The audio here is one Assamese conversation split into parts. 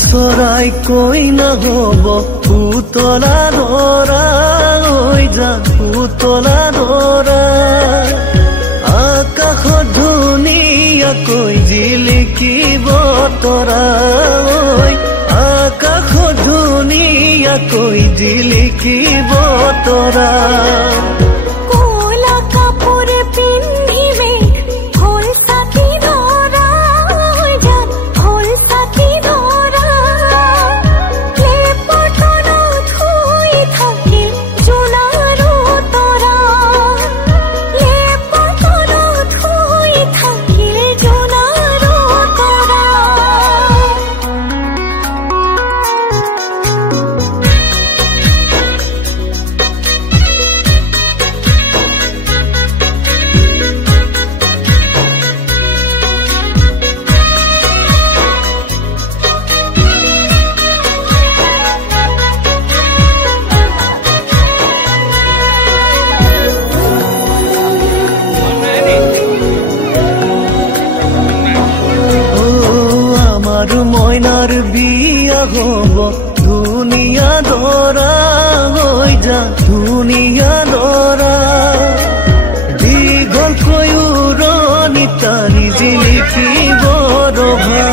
চৰাই কৈ নহব পুতলা ধৰা হৈ যান পুতলা ধৰা আকাশত ধুনীয়াকৈ জিলিকিব তৰা আকাশত ধুনীয়াকৈ জিলিকিব তৰা মইনাৰ বিয়া হব ধুনীয়া দৰা হৈ যা ধুনীয়া দৰা দীঘলকৈ উৰণি টানি জিলিকিব ৰভা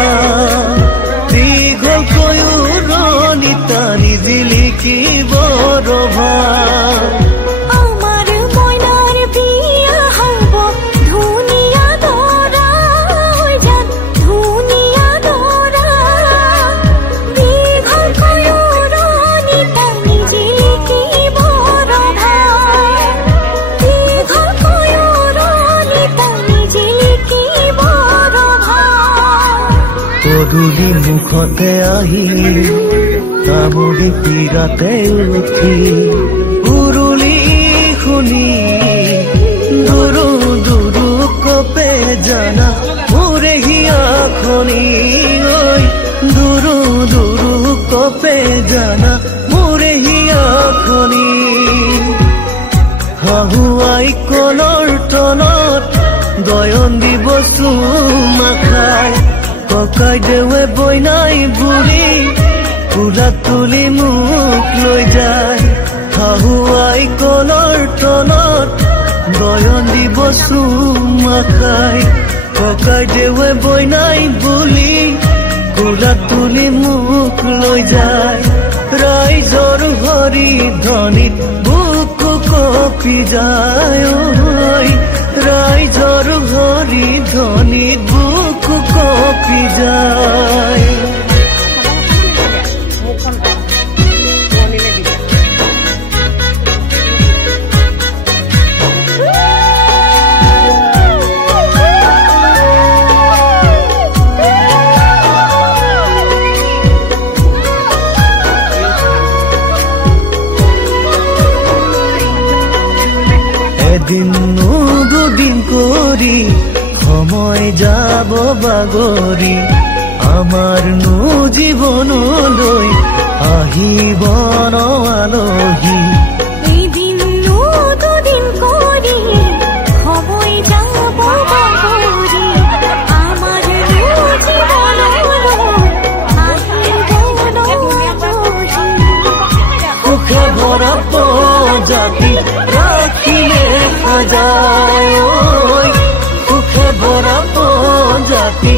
দীঘলকৈ উৰণি টানি জিলিকিব ৰভা পদূলি মুখতে আহি তামুলি পীৰাতে উঠি উৰুলি শুনি দুৰু দুৰু কপে জানা মোৰে হিয়াখনি ঐ দুৰু দুৰু কপে জানা মোৰে হিয়াখনি হাহুৱাই কলৰ তলত দয়ন দিব চুমা খাই ককাই দেৱে বইনাই বুলি ফুলা তুলি মুখ লৈ যায় হাহুৱাই কলৰ তলত দয়ন দিব চুমা খাই ককাই দেৱে বইনাই বুলি ফুলা তুলি মুখ লৈ যায় ৰাইজৰ হৰি ধ্বনিত বুকু কঁপি যায় ৰাইজৰ হৰি ধ্বনিত বুকু কঁপি যায় এদিন দুদিন কৰি সময় যাব বাগৰি আমাৰ জীৱনলৈ আহিব আলহী এদিন দুদিন কৰি সময় যাব বাগৰি আমাৰ জীৱনলৈ আহিব আলহী সুখে ভৰা প্ৰজাতি যায় সুখে ভৰা প্ৰজাতি